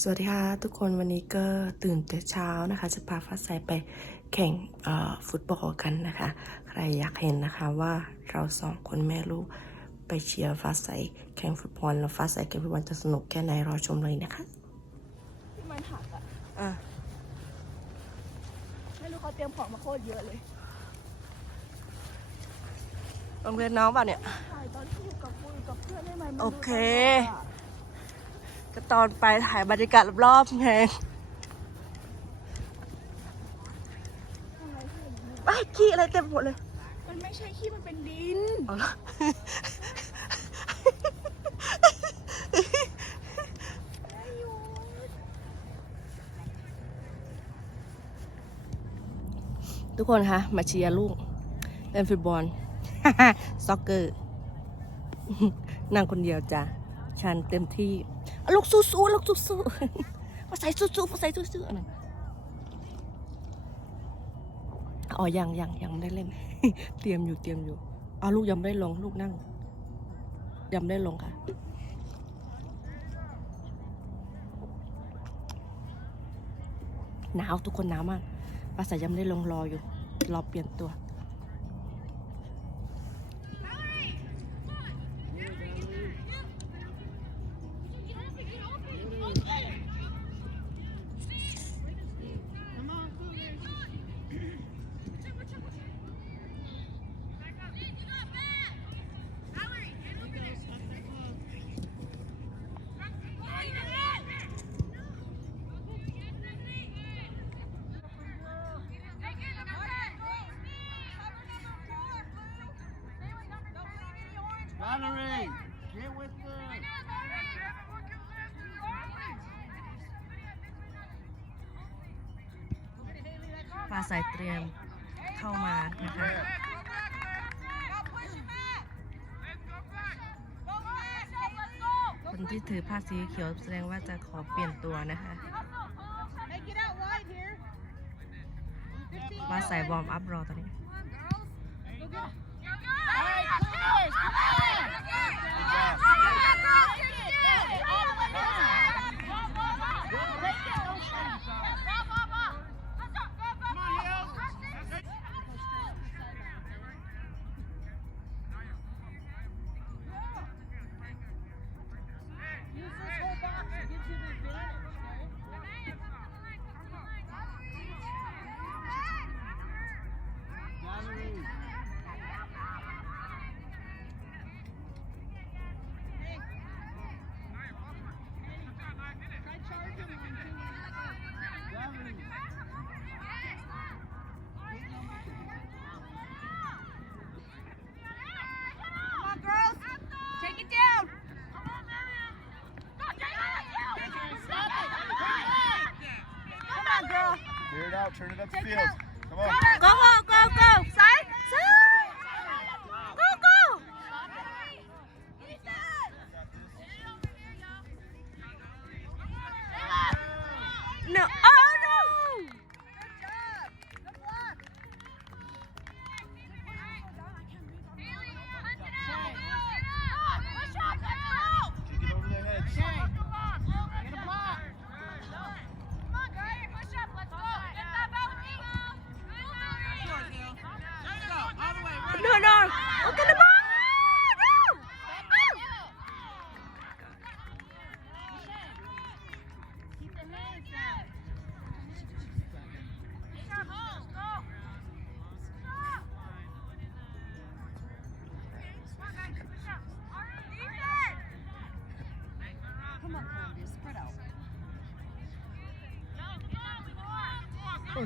สวัสดีค่ะทุกคนวันนี้ก็ตื่นแต่เช้านะคะ จะพาฟ้าใสไปแข่งเอ่อฟุตบอลกันนะคะ ใครอยากเห็นนะคะว่าเราสองคนแม่ลูกไปเชียร์ฟ้าใสแข่งฟุตบอลแล้วฟ้าใสกับพี่วันจะสนุกแค่ไหนรอชมเลยนะคะที่มันหักอะอะไม่รู้เขาเตรียมของมาโคตรเยอะเลยโรงเรียนน้องป่ะเนี่ยถ่ายตอนที่อยู่กับคุยกับเพื่อนได้ไหมมันดูโอเคน่ารั กอะก็ตอนไปถ่ายบรรยากาศรอบๆไงทำไมเพื่อนเนี่ยไอ้ขี้อะไรเต็มหมดเลย มันไม่ใช่ขี้มันเป็นดิน เอาละทุกคนคะมาเชียร์ลูกเล่นฟุตบอลซ็อกเกอร์นั่งคนเดียวจ้ะฉันเต็มที่อะ ลูกสู้ๆลูกสู้ๆมาใส่สู้ๆมาใส่สู้ๆอันนั้อ๋อยังยังยังไม่ได้เล่น เตรียมอยู่เตรียมอยู่เอาลูกยังไม่ได้ลงลูกนั่ง ยังไม่ได้ลงค่ะหนาวทุกคนหนาวมากภาษายังไม่ได้ลงรออยู่ รอเปลี่ยนตัว ฟ้าใสเตรียมเข้ามานะคะคนที่ถือผ้าสีเขียวแสดงว่าจะขอเปลี่ยนตัวนะคะว่าใส่วอร์มอัพรอตอนนี้ out, turn it up the field. Come on. go go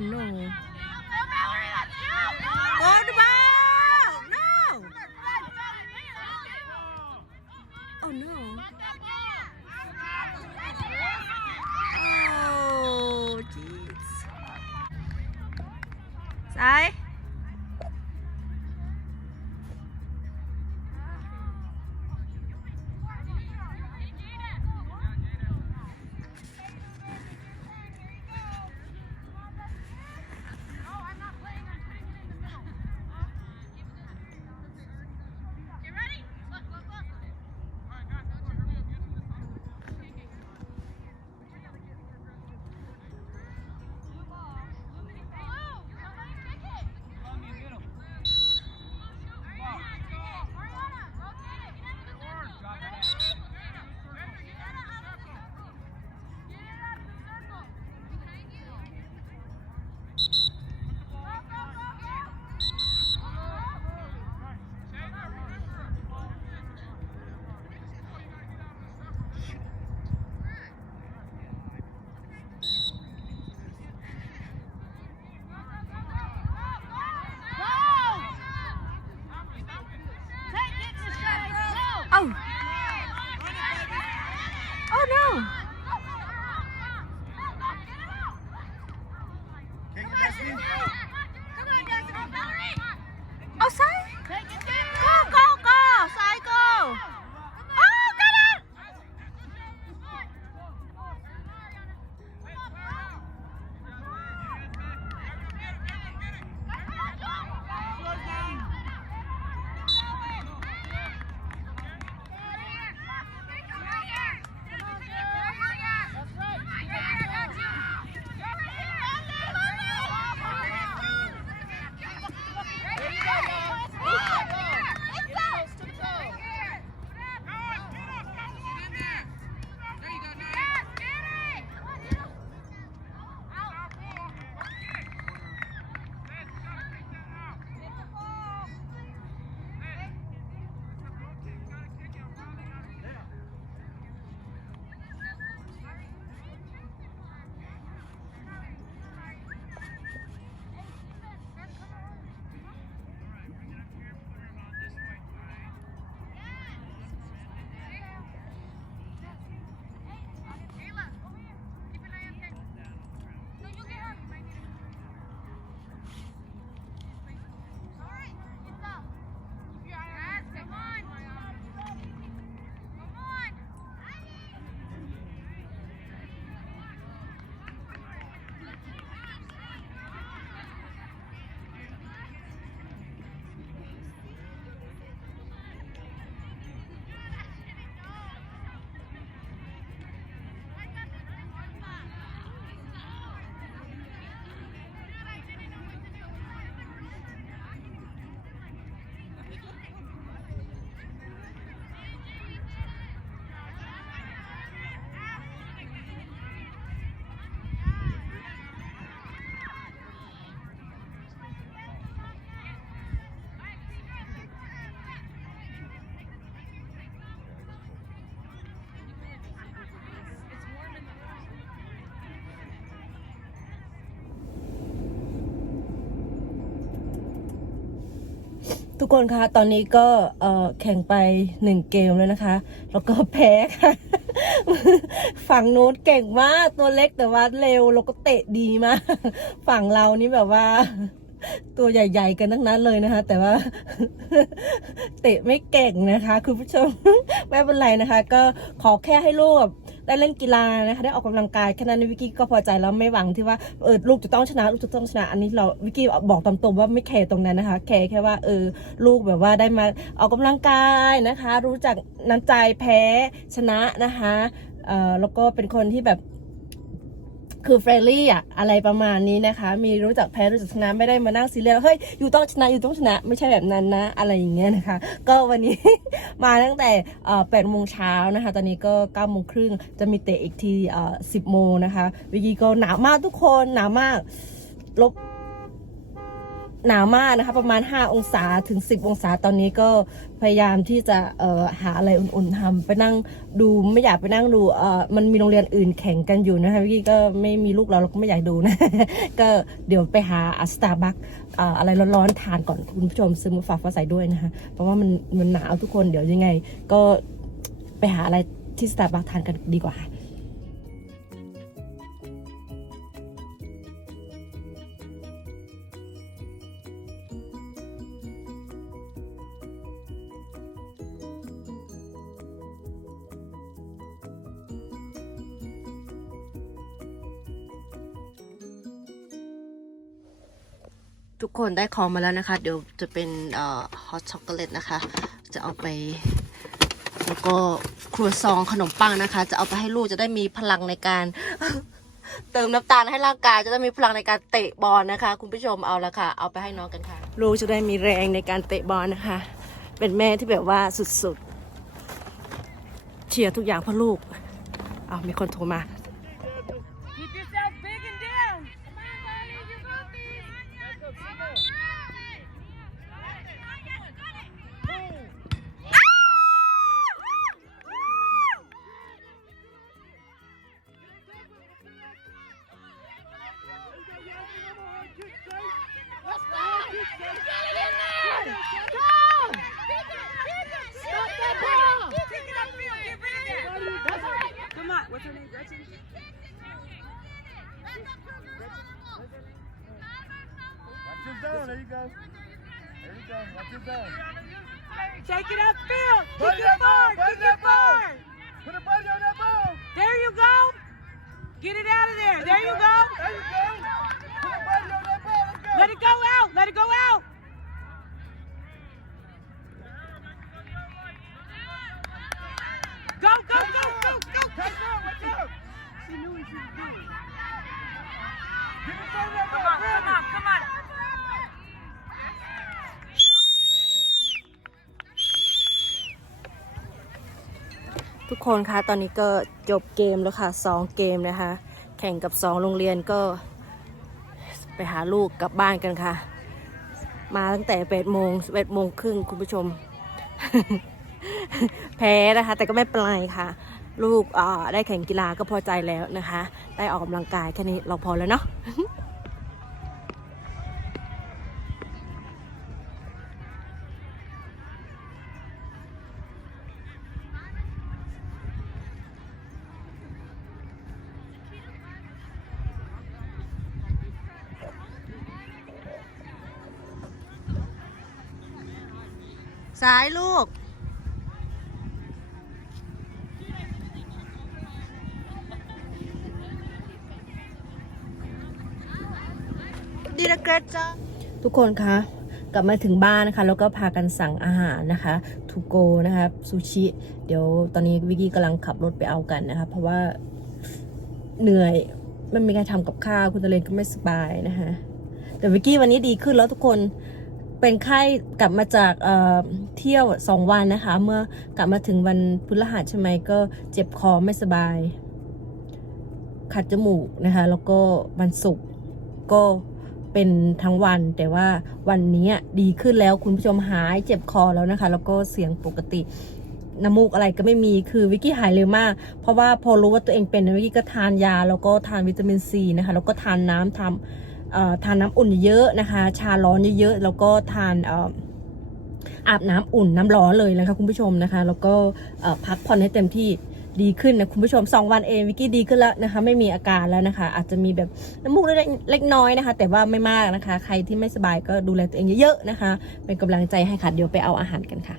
no. Bill the ball! No! Oh, no. Oh, jeez. Sai? ทุกคนคะตอนนี้ก็เอแข่งไปหนึ่งเกมแล้วนะคะ แล้วก็แพ้ค่ะ ฝั่งโน้ตเก่งมากตัวเล็กแต่ว่าเร็วแล้วก็เตะดีมาก ฝั่งเรานี่แบบว่า ตัวใหญ่ ๆ กันทั้งนั้นเลยนะคะ แต่ว่า เตะไม่เก่งนะคะคุณผู้ชมไม่เป็นไรนะคะ ก็ขอแค่ให้ลูกได้เล่นกีฬานะคะได้ออกกำลังกายแค่นั้นวิกกี้ก็พอใจแล้วไม่หวังที่ว่าเออลูกจะต้องชนะลูกจะต้องชนะ อันนี้เราวิกกี้บอกตามตรงว่าไม่แคร์ตรงนั้นนะคะ แคร์แค่ว่าเออลูกแบบว่าได้มาออกกำลังกายนะคะ รู้จักน้ำใจแพ้ชนะนะคะเออแล้วก็เป็นคนที่แบบ คือเฟรนลี่อะอะไรประมาณนี้นะคะ มีรู้จักแพ้รู้จักชนะไม่ได้มานั่งซีเรียสเฮ้ยอยู่ต้องชนะอยู่ต้องชนะไม่ใช่แบบนั้นนะ อะไรอย่างเงี้ยนะคะ ก็วันนี้ มาตั้งแต่แปดโมงเช้านะคะ ตอนนี้ก็เก้าโมงครึ่งจะมีเตะอีกทีอ่อสิบโมงนะคะวิกกี้ก็หนาวมากทุกคนหนาวมากลบ หนาวมากนะคะ ประมาณ 5 องศาถึง 10 องศาตอนนี้ก็พยายามที่จะหาอะไรอุ่นๆทำไปนั่งดูไม่อยากไปนั่งดูมันมีโรงเรียนอื่นแข่งกันอยู่นะคะพี่ก็ไม่มีลูกเราเราก็ไม่อยากดูนะ ก็เดี๋ยวไปหาสตาร์บัคอะไรร้อนๆทานก่อนคุณผู้ชมซื้อมาฝากฟ้าใสด้วยนะคะ เพราะว่ามันมันหนาวทุกคนเดี๋ยวยังไง ก็ไปหาอะไรที่สตาร์บัคทานกันดีกว่า ทุกคนได้ของมาแล้วนะคะ เดี๋ยวจะเป็นฮอตช็อกโกแลตนะคะ จะเอาไป แล้วก็ครัวซองขนมปังนะคะ จะเอาไปให้ลูกจะได้มีพลังในการเติมน้ำตาลให้ร่างกายจะได้มีพลังในการเตะบอลนะคะ คุณผู้ชมเอาละค่ะ เอาไปให้น้องกันค่ะ ลูกจะได้มีแรงในการเตะบอลนะคะ เป็นแม่ที่แบบว่าสุดๆเชียร์ทุกอย่างเพื่อลูกเอามีคนโทรมา zone. There you go. There you go. Watch your zone. Take it upfield. Buddy, Kick it ball, forward. buddy, Kick it ball. forward. Put a buddy on that ball. There you go. Get it out of there. There you go. There you go. Put a buddy on that ball. Let's go. Let it go out. Let it go out. Go, go, go, go, go. Touch down. Watch out. She knew what she was doing. Get in front of that Come on, come on, come on. ทุกคนคะตอนนี้ก็จบเกมแล้วค่ะสองเกมนะคะ แข่งกับสองโรงเรียนก็ ไปหาลูกกลับบ้านกันค่ะ มาตั้งแต่แปดโมงสิบเอ็ดโมงครึ่งคุณผู้ชม แพ้นะคะ แต่ก็ไม่เป็นไรค่ะ ลูกอ่าได้แข่งกีฬาก็พอใจแล้วนะคะ ได้ออกกำลังกายแค่นี้เราพอแล้วเนาะ สายลูก ดีนะเกรดจ้าทุกคนคะกลับมาถึงบ้านนะคะ แล้วก็พากันสั่งอาหารนะคะทูโกนะคะซูชิ เดี๋ยวตอนนี้วิกกี้กำลังขับรถไปเอากันนะคะ เพราะว่าเหนื่อยไม่มีใครทำกับข้าวคุณตะเลนก็ไม่สบายนะคะแต่วิกกี้วันนี้ดีขึ้นแล้วทุกคน เป็นไข้กลับมาจากเเที่ยวสองวันนะคะ เมื่อกลับมาถึงวันพฤหัสใช่ไหมก็เจ็บคอไม่สบาย ขัดจมูกนะคะ แล้วก็วันศุกร์ก็เป็นทั้งวันแต่ว่าวันนี้ดีขึ้นแล้วคุณผู้ชมหายเจ็บคอแล้วนะคะ แล้วก็เสียงปกติน้ำมูกอะไรก็ไม่มีคือวิกกี้หายเร็วมาก เพราะว่าพอรู้ว่าตัวเองเป็นวิกกี้ก็ทานยา แล้วก็ทานวิตามินซีนะคะ แล้วก็ทานน้ำทำ ทานน้ำอุ่นเยอะนะคะ ชาร้อนเยอะๆแล้วก็ทานอาบน้ำอุ่นน้ำร้อนเลยนะคะคุณผู้ชมนะคะ แล้วก็พักผ่อนให้เต็มที่ดีขึ้นนะคุณผู้ชม 2 วันเองวิกกี้ดีขึ้นแล้วนะคะ ไม่มีอาการแล้วนะคะ อาจจะมีแบบน้ำมูกเล็กน้อยนะคะ แต่ว่าไม่มากนะคะ ใครที่ไม่สบายก็ดูแลตัวเองเยอะๆนะคะ เป็นกำลังใจให้ค่ะเดี๋ยวไปเอาอาหารกันค่ะ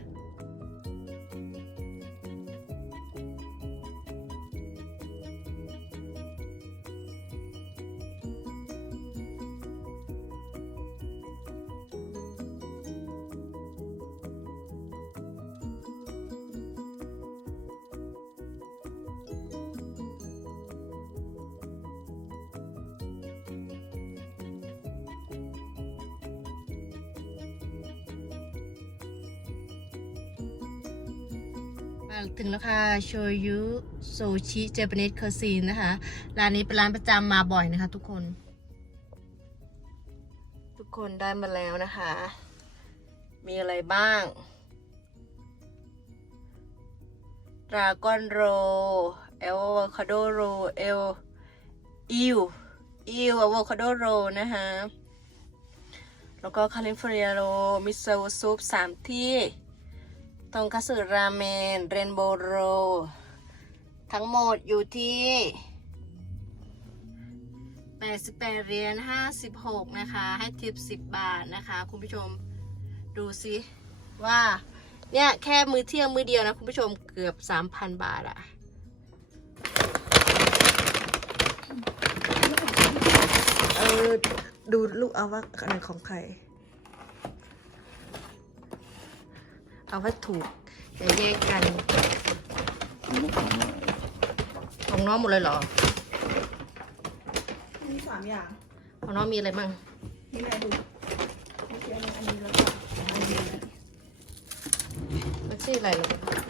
มาถึงแล้วค่ะโชยุโซชิเจแปนิสเคอร์ซีนนะคะ ร้านนี้เป็นร้านประจำมาบ่อยนะคะทุกคน ทุกคนได้มาแล้วนะคะ มีอะไรบ้างดราก้อนโรเอลอะคาโดโรเอลอิวอิวอะโวคาโดโรนะคะแล้วก็คาลิฟอร์เนียโรมิโซะซุปสามที่ ทงคัตสึราเมนเรนโบว์โร ทั้งหมดอยู่ที่ 88เหรียญ56 นะคะ ให้ทิป 10 บาทนะคะ คุณผู้ชมดูสิว่า เนี่ย แค่มือเที่ยงมือเดียวนะ คุณผู้ชมเกือบ 3,000 บาทอะเออ ดูลูกเอาว่าอันไหนของใคร เอาไว้ถูกอย่าแยกกัน ของน้องหมดเลยเหรอ มีสามอย่าง ของน้องมีอะไรบ้างนี่แหละดูมีเทียนอันนี้แล้วก็อันนี้มันชื่ออะไรลูก